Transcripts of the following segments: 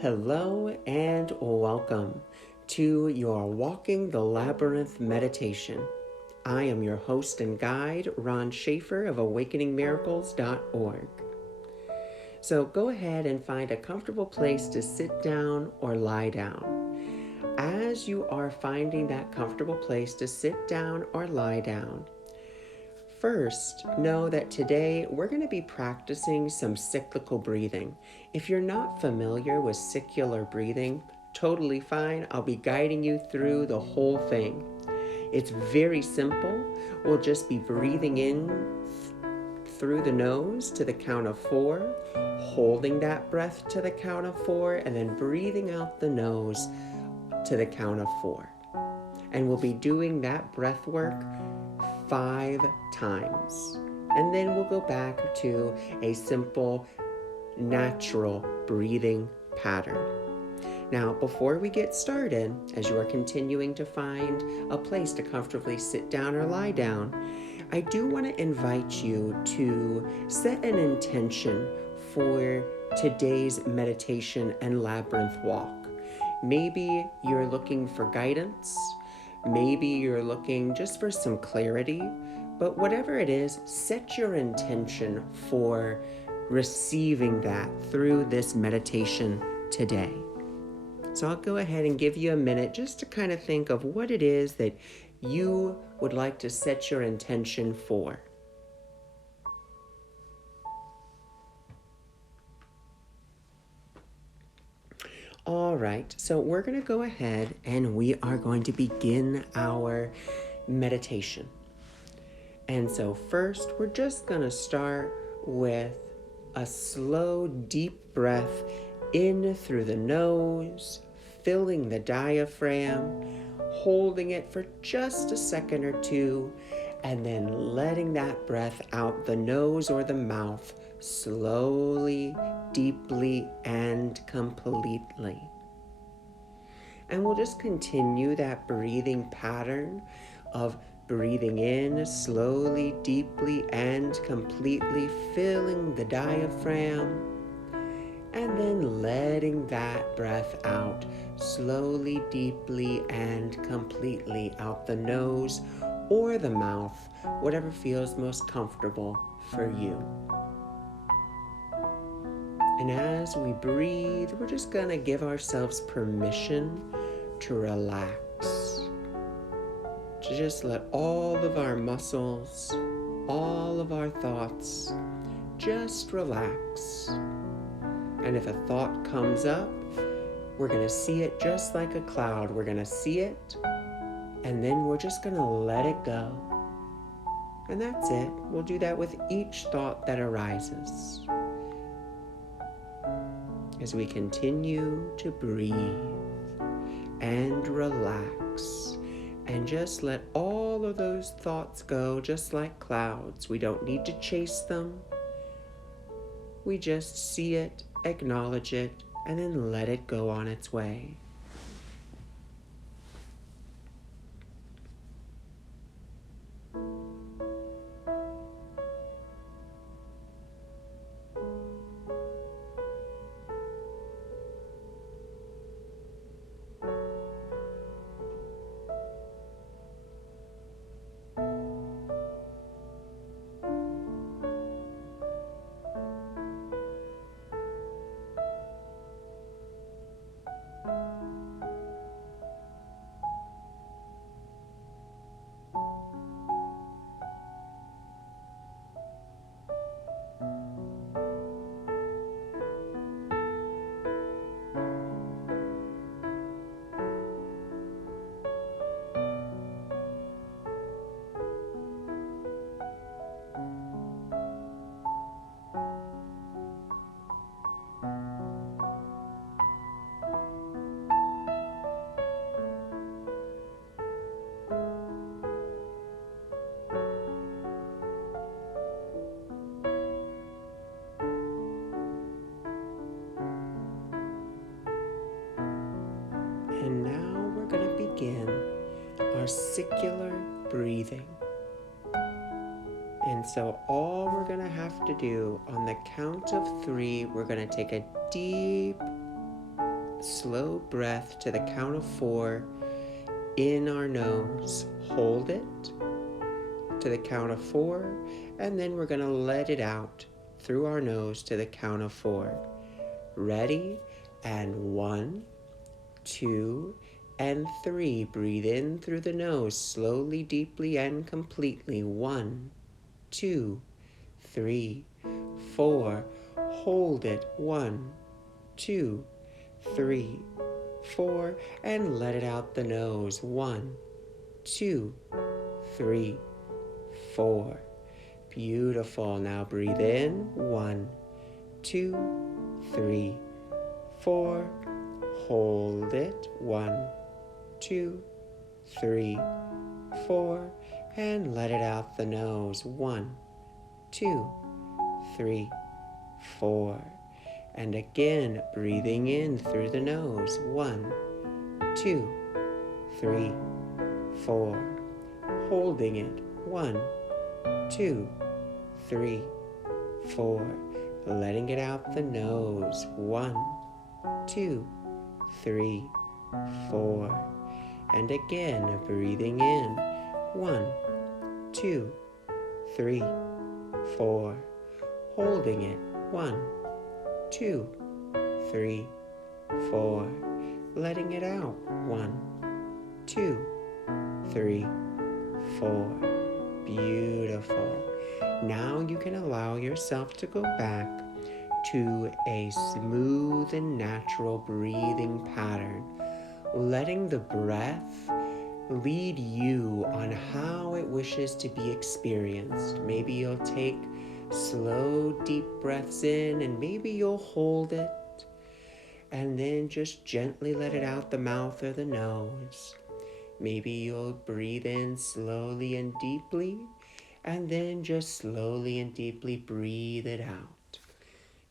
Hello and welcome to your Walking the Labyrinth meditation. I am your host and guide, Ron Schaefer of awakeningmiracles.org. So go ahead and find a comfortable place to sit down or lie down. As you are finding that comfortable place to sit down or lie down, first, know that today we're going to be practicing some cyclical breathing. If you're not familiar with circular breathing, totally fine. I'll be guiding you through the whole thing. It's very simple. We'll just be breathing in through the nose to the count of 4, holding that breath to the count of 4, and then breathing out the nose to the count of 4. And we'll be doing that breath work 5 times. And then we'll go back to a simple, natural breathing pattern. Now, before we get started, as you are continuing to find a place to comfortably sit down or lie down, I do want to invite you to set an intention for today's meditation and labyrinth walk. Maybe you're looking for guidance. Maybe you're looking just for some clarity, but whatever it is, set your intention for receiving that through this meditation today. So I'll go ahead and give you a minute just to kind of think of what it is that you would like to set your intention for. All right, so we're going to go ahead and we are going to begin our meditation. And so first, we're just going to start with a slow, deep breath in through the nose, filling the diaphragm, holding it for just a second or two, and then letting that breath out the nose or the mouth slowly, deeply, and completely. And we'll just continue that breathing pattern of breathing in slowly, deeply, and completely, filling the diaphragm, and then letting that breath out slowly, deeply, and completely out the nose or the mouth, whatever feels most comfortable for you. And as we breathe, we're just going to give ourselves permission to relax. To just let all of our muscles, all of our thoughts, just relax. And if a thought comes up, we're going to see it just like a cloud. We're going to see it, and then we're just going to let it go. And that's it. We'll do that with each thought that arises. As we continue to breathe and relax and just let all of those thoughts go just like clouds. We don't need to chase them. We just see it, acknowledge it, and then let it go on its way. And now we're going to begin our circular breathing. And so all we're going to have to do on the count of 3, we're going to take a deep slow breath to the count of 4 in our nose. Hold it to the count of 4, and then we're going to let it out through our nose to the count of 4. Ready? And 1, 2, and 3. Breathe in through the nose, slowly, deeply, and completely. 1, 2, 3, 4. Hold it. 1, 2, 3, 4. And let it out the nose. 1, 2, 3, 4. Beautiful. Now breathe in. 1, 2, 3, 4. Hold it. 1, 2, 3, 4. And let it out the nose. 1, 2, 3, 4. And again, breathing in through the nose. 1, 2, 3, 4. Holding it. 1, 2, 3, 4. Letting it out the nose. 1, 2, 3, 4. And again, breathing in. 1, 2, 3, 4. Holding it. 1, 2, 3, 4. Letting it out. 1, 2, 3, 4. Beautiful. Now you can allow yourself to go back to a smooth and natural breathing pattern, letting the breath lead you on how it wishes to be experienced. Maybe you'll take slow, deep breaths in, and maybe you'll hold it, and then just gently let it out the mouth or the nose. Maybe you'll breathe in slowly and deeply, and then just slowly and deeply breathe it out.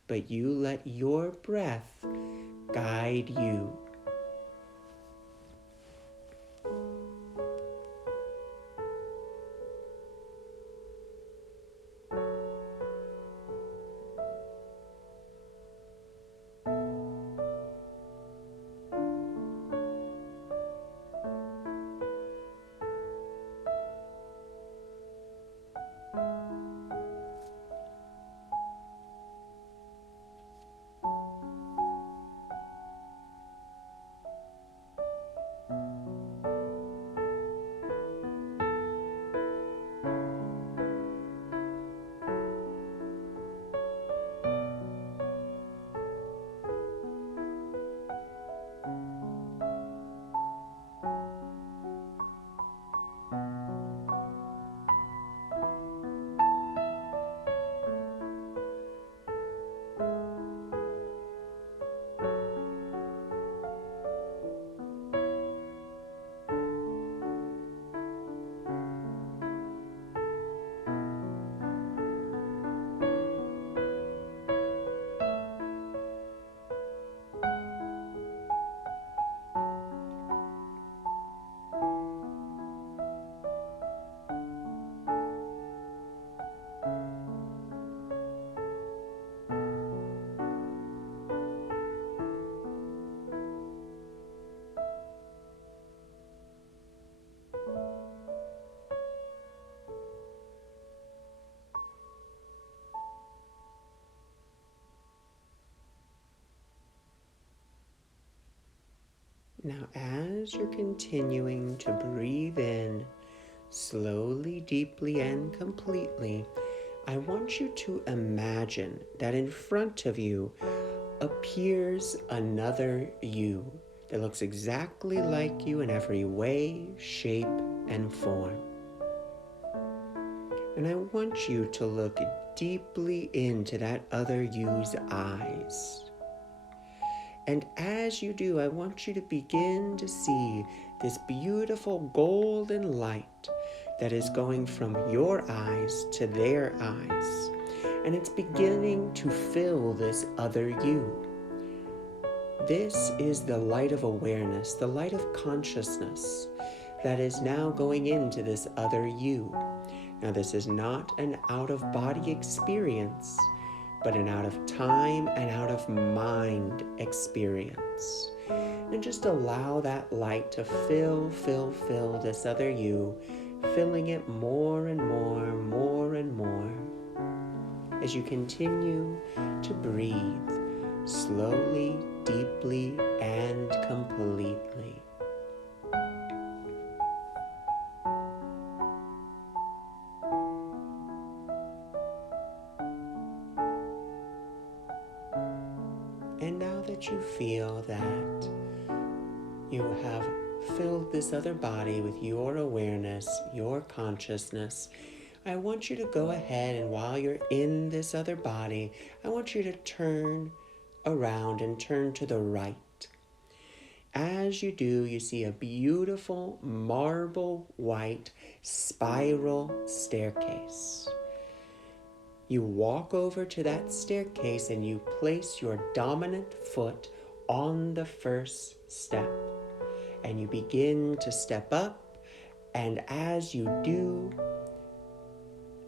But you let your breath guide you. Now, as you're continuing to breathe in slowly, deeply, and completely, I want you to imagine that in front of you appears another you that looks exactly like you in every way, shape, and form. And I want you to look deeply into that other you's eyes. And as you do, I want you to begin to see this beautiful golden light that is going from your eyes to their eyes. And it's beginning to fill this other you. This is the light of awareness, the light of consciousness that is now going into this other you. Now, this is not an out-of-body experience. but an out of time and out of mind experience. And just allow that light to fill this other you, filling it more and more and more, as you continue to breathe slowly, deeply, and completely. And now that you feel that you have filled this other body with your awareness, your consciousness, I want you to go ahead, and while you're in this other body, I want you to turn around and turn to the right. As you do, you see a beautiful marble white spiral staircase. You walk over to that staircase and you place your dominant foot on the first step. And you begin to step up, and as you do,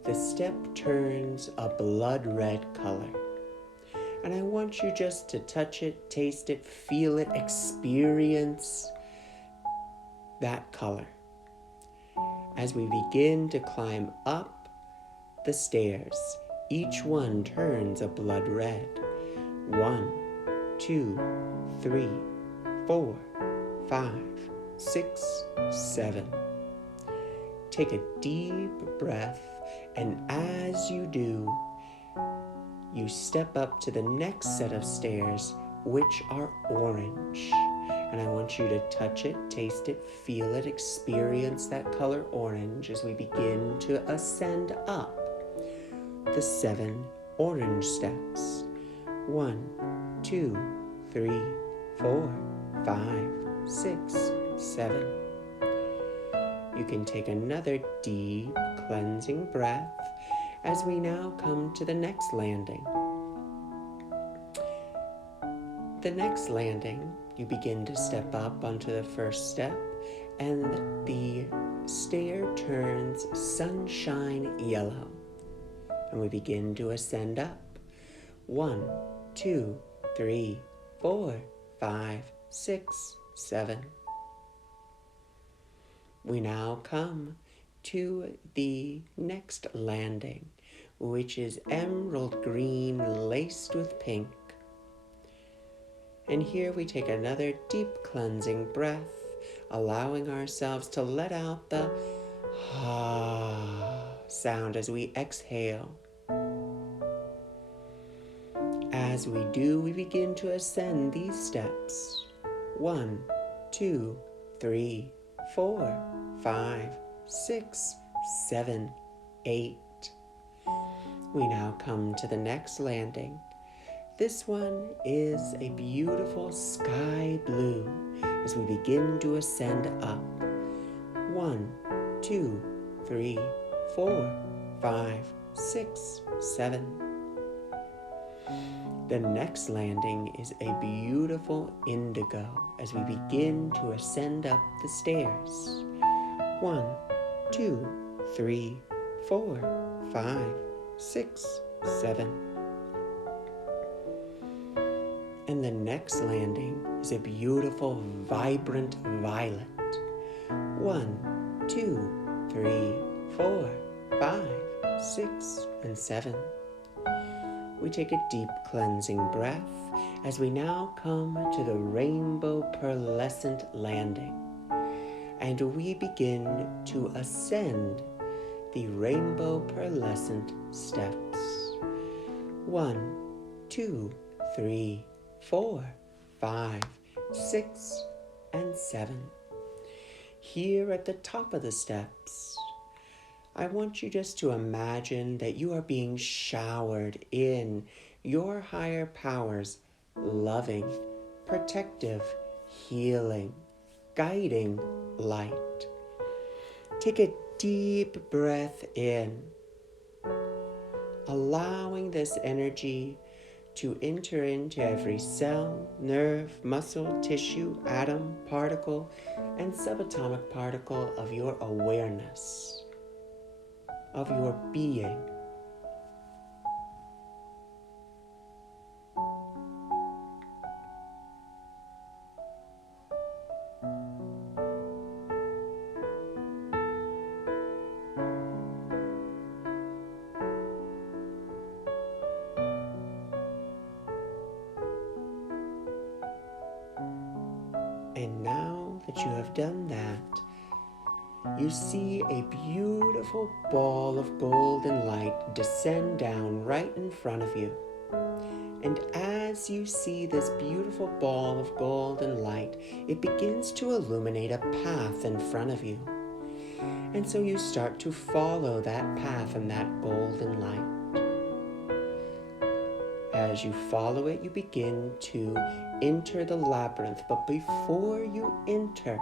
the step turns a blood red color. And I want you just to touch it, taste it, feel it, experience that color. As we begin to climb up the stairs, each one turns a blood red. 1, 2, 3, 4, 5, 6, 7. Take a deep breath, and as you do, you step up to the next set of stairs, which are orange. And I want you to touch it, taste it, feel it, experience that color orange as we begin to ascend up the 7 orange steps. 1, 2, 3, 4, 5, 6, 7. You can take another deep cleansing breath as we now come to the next landing. The next landing, you begin to step up onto the first step, and the stair turns sunshine yellow. And we begin to ascend up. 1, 2, 3, 4, 5, 6, 7. We now come to the next landing, which is emerald green laced with pink. And here we take another deep cleansing breath, allowing ourselves to let out the sound as we exhale. As we do, we begin to ascend these steps. 1, 2, 3, 4, 5, 6, 7, 8. We now come to the next landing. This one is a beautiful sky blue as we begin to ascend up. 1, 2, 3, 4, 5, 6, 7. The next landing is a beautiful indigo as we begin to ascend up the stairs. 1, 2, 3, 4, 5, 6, 7. And the next landing is a beautiful, vibrant violet. 1, 2, 3, 4, 5, 6, and 7. We take a deep cleansing breath as we now come to the rainbow pearlescent landing. And we begin to ascend the rainbow pearlescent steps. 1, 2, 3, 4, 5, 6, and 7. Here at the top of the steps, I want you just to imagine that you are being showered in your higher powers, loving, protective, healing, guiding light. Take a deep breath in, allowing this energy to enter into every cell, nerve, muscle, tissue, atom, particle, and subatomic particle of your awareness, of your being. And now that you have done that, you see a beautiful ball of golden light descend down right in front of you. And as you see this beautiful ball of golden light, it begins to illuminate a path in front of you. And so you start to follow that path and that golden light. As you follow it, you begin to enter the labyrinth. But before you enter,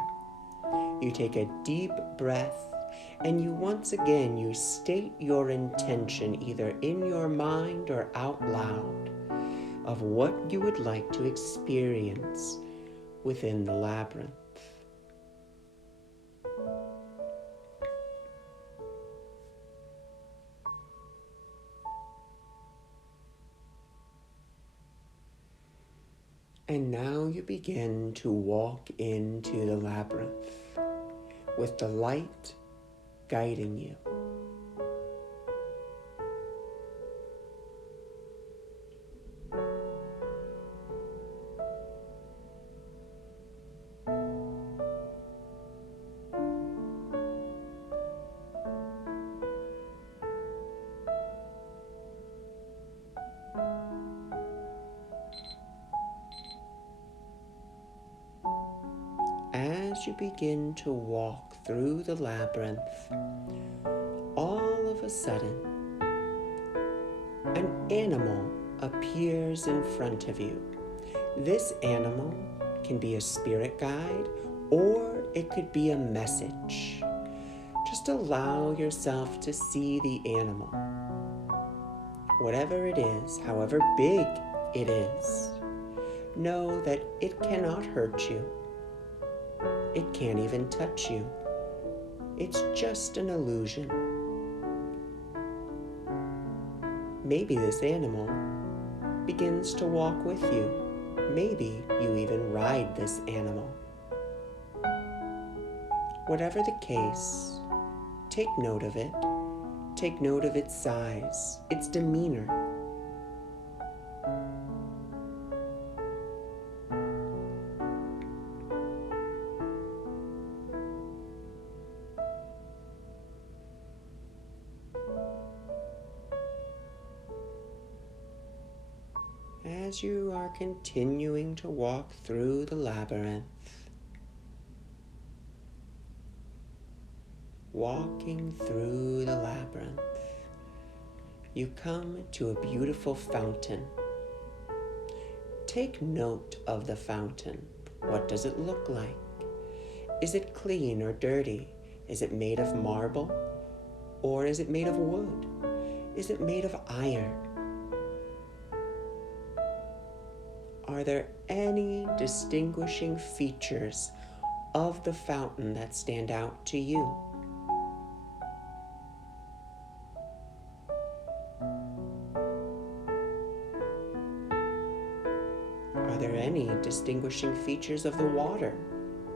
you take a deep breath and you state your intention either in your mind or out loud of what you would like to experience within the labyrinth. And now you begin to walk into the labyrinth with the light guiding you. As you begin to walk through the labyrinth, all of a sudden, an animal appears in front of you. This animal can be a spirit guide or it could be a message. Just allow yourself to see the animal. Whatever it is, however big it is, know that it cannot hurt you. It can't even touch you. It's just an illusion. Maybe this animal begins to walk with you. Maybe you even ride this animal. Whatever the case, take note of it. Take note of its size, its demeanor. As you are continuing to walk through the labyrinth, walking through the labyrinth, you come to a beautiful fountain. Take note of the fountain. What does it look like? Is it clean or dirty? Is it made of marble? Or is it made of wood? Is it made of iron? Are there any distinguishing features of the fountain that stand out to you? Are there any distinguishing features of the water?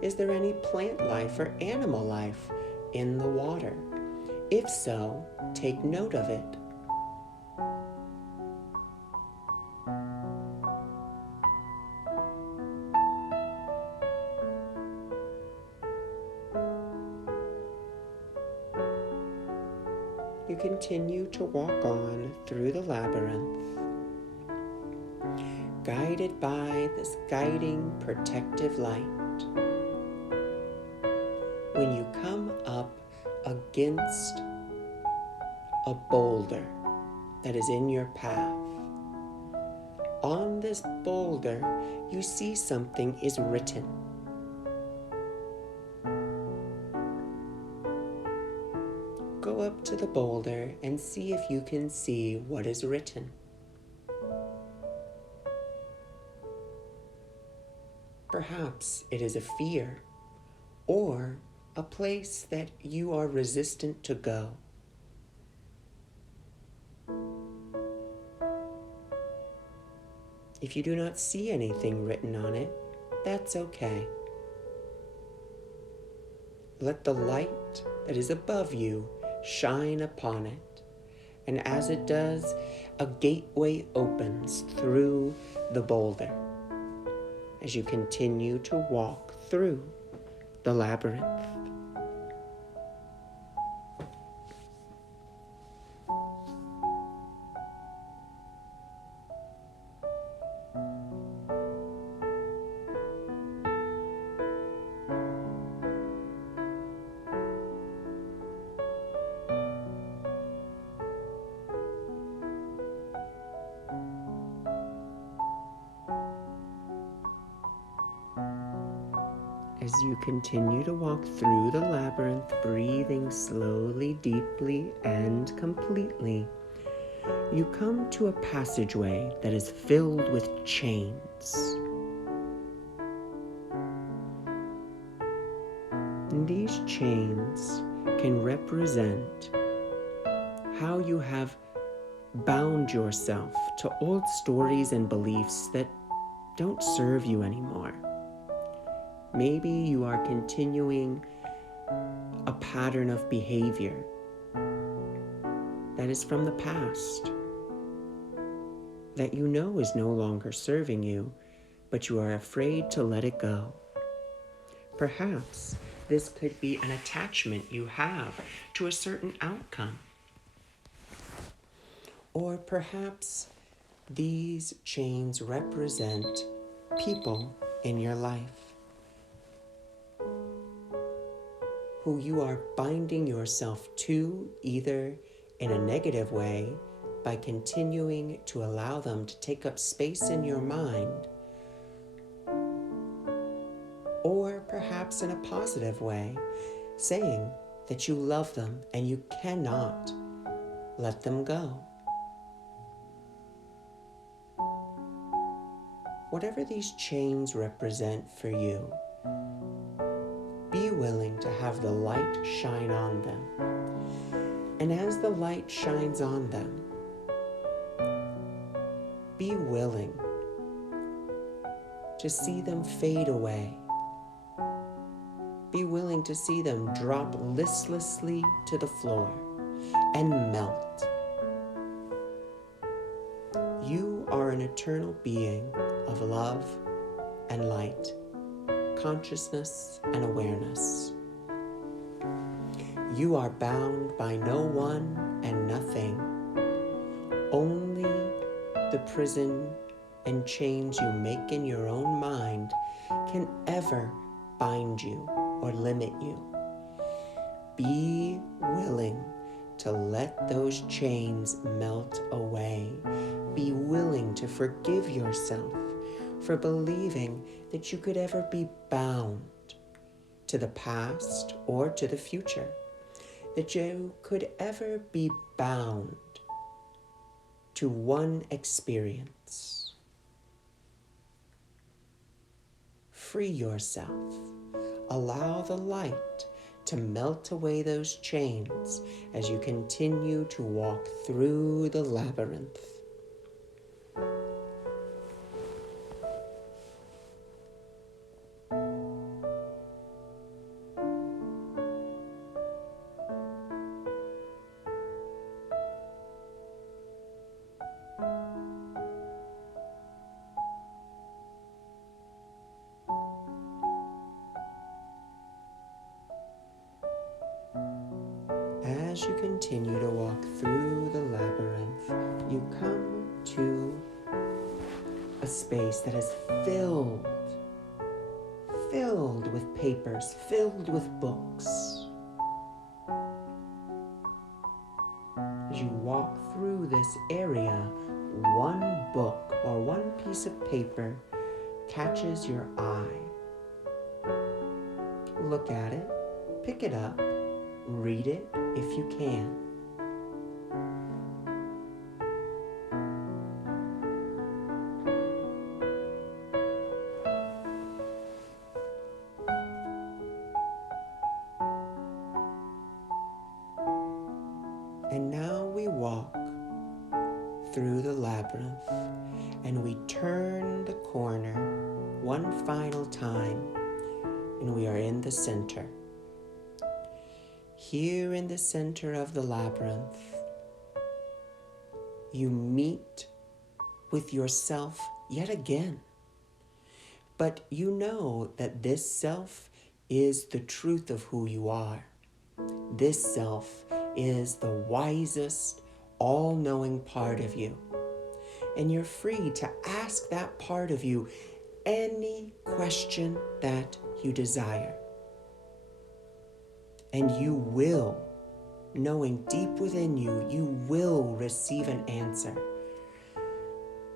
Is there any plant life or animal life in the water? If so, take note of it. You continue to walk on through the labyrinth, guided by this guiding, protective light. When you come up against a boulder that is in your path, on this boulder, you see something is written. Go up to the boulder and see if you can see what is written. Perhaps it is a fear or a place that you are resistant to go. If you do not see anything written on it, that's okay. Let the light that is above you shine upon it, and as it does, a gateway opens through the boulder as you continue to walk through the labyrinth. As you continue to walk through the labyrinth, breathing slowly, deeply, and completely, you come to a passageway that is filled with chains. And these chains can represent how you have bound yourself to old stories and beliefs that don't serve you anymore. Maybe you are continuing a pattern of behavior that is from the past, that you know is no longer serving you, but you are afraid to let it go. Perhaps this could be an attachment you have to a certain outcome. Or perhaps these chains represent people in your life who you are binding yourself to, either in a negative way by continuing to allow them to take up space in your mind, or perhaps in a positive way, saying that you love them and you cannot let them go. Whatever these chains represent for you, be willing to have the light shine on them. And as the light shines on them, be willing to see them fade away. Be willing to see them drop listlessly to the floor and melt. You are an eternal being of love and light, consciousness and awareness. You are bound by no one and nothing. Only the prison and chains you make in your own mind can ever bind you or limit you. Be willing to let those chains melt away. Be willing to forgive yourself for believing that you could ever be bound to the past or to the future, that you could ever be bound to one experience. Free yourself. Allow the light to melt away those chains as you continue to walk through the labyrinth. As you continue to walk through the labyrinth, you come to a space that is filled with papers, filled with books. As you walk through this area, one book or one piece of paper catches your eye. Look at it, pick it up, read it if you can. And now we walk through the labyrinth and we turn the corner one final time and we are in the center. Here in the center of the labyrinth, you meet with yourself yet again, But you know that this self is the truth of who you are. This self is the wisest, all-knowing part of you. And you're free to ask that part of you any question that you desire. And you will, knowing deep within you, you will receive an answer.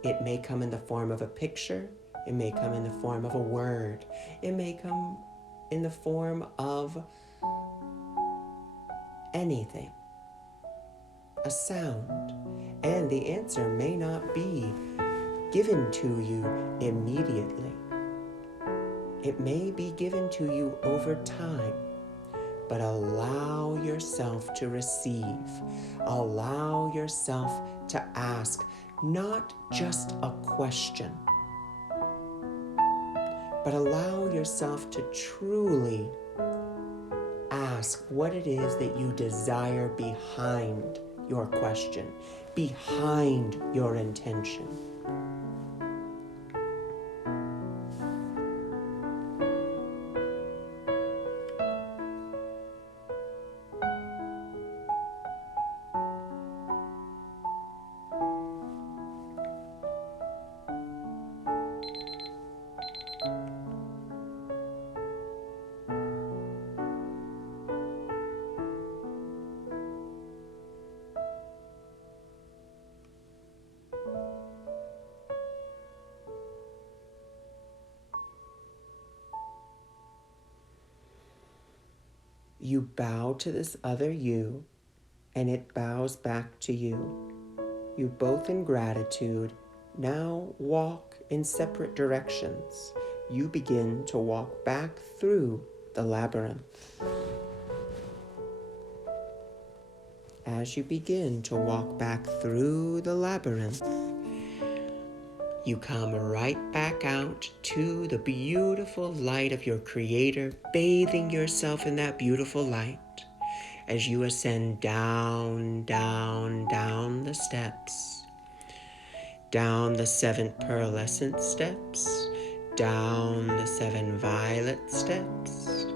It may come in the form of a picture. It may come in the form of a word. It may come in the form of anything, a sound. And the answer may not be given to you immediately. It may be given to you over time. But allow yourself to receive. Allow yourself to ask not just a question, but allow yourself to truly ask what it is that you desire behind your question, behind your intention. You bow to this other you, and it bows back to you. You both in gratitude now walk in separate directions. You begin to walk back through the labyrinth. As you begin to walk back through the labyrinth, you come right back out to the beautiful light of your Creator, bathing yourself in that beautiful light as you ascend down, down, down the steps, down the 7 pearlescent steps, down the 7 violet steps,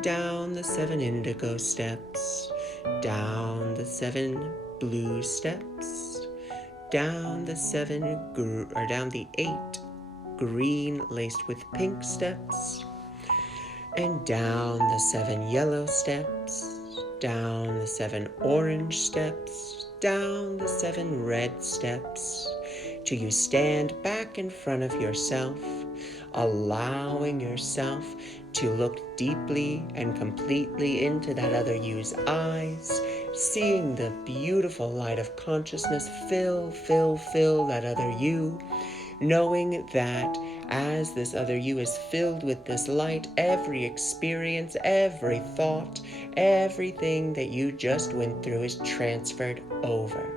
down the 7 indigo steps, down the 7 blue steps, down the 8 green laced with pink steps, and down the 7 yellow steps, down the 7 orange steps, down the 7 red steps, till you stand back in front of yourself, allowing yourself to look deeply and completely into that other you's eyes, seeing the beautiful light of consciousness fill that other you, knowing that as this other you is filled with this light, every experience, every thought, everything that you just went through is transferred over.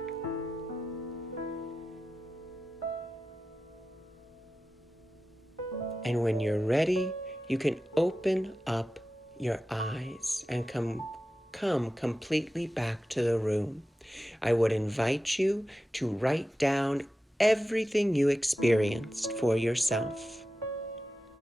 And when you're ready, you can open up your eyes and come completely back to the room. I would invite you to write down everything you experienced for yourself.